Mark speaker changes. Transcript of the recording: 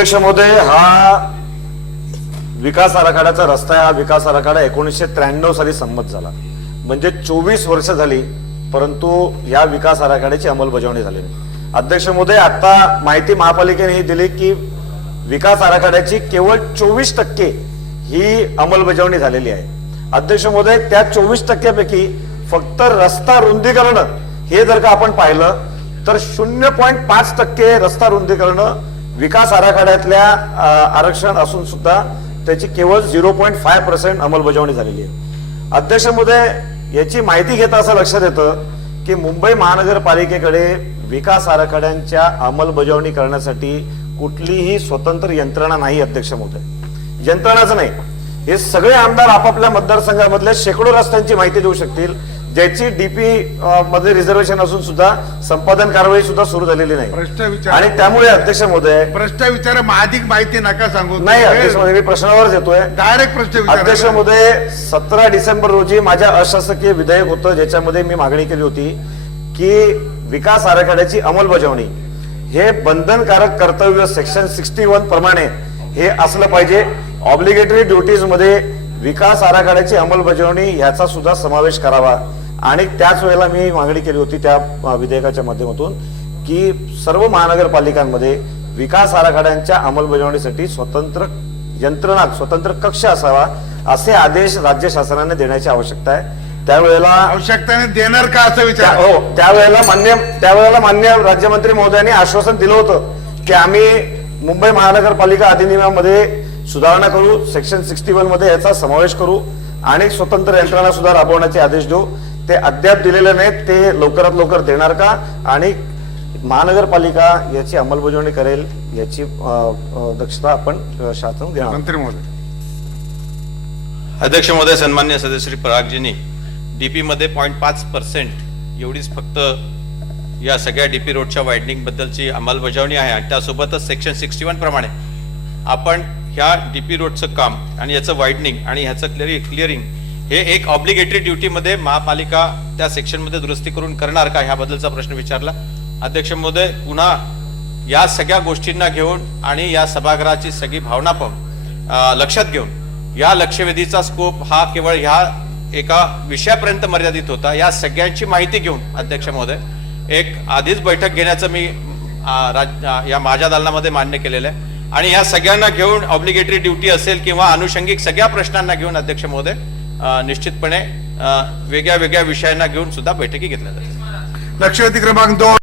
Speaker 1: अध्यक्ष महोदय हा विकास आराखड्याचा रस्ता हा विकास आराखडा एकोणीसशे त्र्याण्णव साली संमत झाला. म्हणजे चोवीस वर्ष झाली परंतु या विकास आराखड्याची अंमलबजावणी झाली नाही. अध्यक्ष महोदय आता माहिती महापालिकेने ही दिली की विकास आराखड्याची केवळ चोवीस टक्के ही अंमलबजावणी झालेली आहे. अध्यक्ष महोदय त्या चोवीस टक्क्यापैकी फक्त रस्ता रुंदीकरण हे जर का आपण पाहिलं तर शून्य पॉईंट पाच टक्के रस्ता रुंदीकरण विकास आराखड्यातल्या आरक्षण असून सुद्धा त्याची केवळ झिरो पॉईंट फाय पर्सेंट अंमलबजावणी झालेली आहे. अध्यक्ष महोदय याची माहिती घेता असं लक्षात येतं की मुंबई महानगरपालिकेकडे विकास आराखड्यांच्या अंमलबजावणी करण्यासाठी कुठलीही स्वतंत्र यंत्रणा नाही अध्यक्ष महोदय. यंत्रणाच नाही. हे सगळे आमदार आपापल्या मतदारसंघामधल्या शेकडो रस्त्यांची माहिती देऊ शकतील. ज्याची डीपी मध्ये रिझर्वेशन असून सुद्धा संपादन कारवाई सुद्धा सुरू झालेली
Speaker 2: प्रश्न
Speaker 1: नाही
Speaker 2: विचारा.
Speaker 1: आणि त्यामुळे अध्यक्ष महोदय
Speaker 2: प्रश्न विचारा अधिक माहिती नका सांगू
Speaker 1: नाही अध्यक्ष महोदय मी प्रश्नावरच येतोय.
Speaker 2: डायरेक्ट प्रश्न
Speaker 1: अध्यक्ष महोदय सतरा डिसेंबर रोजी माझ्या अशासकीय विधेयक होतं ज्याच्यामध्ये मी मागणी केली होती की विकास आराखड्याची अंमलबजावणी हे बंधनकारक कर्तव्य सेक्शन सिक्स्टी वन प्रमाणे हे असलं पाहिजे. ऑब्लिगेटरी ड्युटीजमध्ये विकास आराखड्याची अंमलबजावणी ह्याचा सुद्धा समावेश करावा. आणि त्याच वेळेला मी मागणी केली होती त्या विधेयकाच्या माध्यमातून की सर्व महानगरपालिकांमध्ये विकास आराखड्यांच्या अंमलबजावणीसाठी स्वतंत्र यंत्रणा स्वतंत्र कक्ष असावा असे आदेश राज्य शासनाने देण्याची आवश्यकता आहे. त्यावेळेला
Speaker 2: आवश्यकताने देणार का असं विचार?
Speaker 1: हो त्यावेळेला मान्य त्यावेळेला मान्य राज्यमंत्री महोदयांनी आश्वासन दिलं होतं की आम्ही मुंबई महानगरपालिका अधिनियमामध्ये सुधारणा करू सेक्शन सिक्स्टी वनमध्ये याचा समावेश करू आणि स्वतंत्र यंत्रणा सुद्धा राबवण्याचे आदेश देऊ. ते अद्याप दिलेले नाहीत ते लवकरात लवकर देणार का? आणि महानगरपालिका याची अंमलबजावणी करेल याची दक्षता आपण शासन घेणार
Speaker 2: मंत्री महोदय.
Speaker 3: अध्यक्ष महोदय सन्मान्य सदस्य श्री परागजींनी डीपी मध्ये पॉईंट पाच पर्सेंट एवढीच फक्त या सगळ्या डीपी रोडच्या वायडनिंग बद्दलची अंमलबजावणी आहे. आणि त्यासोबतच सेक्शन सिक्स्टी वन प्रमाणे आपण ह्या डीपी रोडचं काम आणि याचं वायडनिंग आणि ह्याचं क्लिअरि क्लिअरिंग हे एक ऑब्लिगेटरी ड्युटीमध्ये महापालिका त्या सेक्शनमध्ये दुरुस्ती करून करणार का? ह्याबद्दलचा प्रश्न विचारला. अध्यक्ष महोदय पुन्हा या सगळ्या गोष्टींना घेऊन आणि या सभागृहाची सगळी भावना पाहून लक्षात घेऊन या लक्षवेधीचा स्कोप हा केवळ ह्या एका विषयापर्यंत मर्यादित होता. या सगळ्यांची माहिती घेऊन अध्यक्ष महोदय एक आधीच बैठक घेण्याचं मी राज- या माझ्या दालनामध्ये मान्य केलेलं आहे. आणि या सगळ्यांना घेऊन ऑब्लिगेटरी ड्युटी असेल किंवा अनुषंगिक सगळ्या प्रश्नांना घेऊन अध्यक्ष महोदय निश्चितपणे अं, वेगळ्या वेगळ्या विषयांना घेऊन सुद्धा बैठकी घेतल्या जातात.
Speaker 2: लक्षवेधी क्रमांक दोन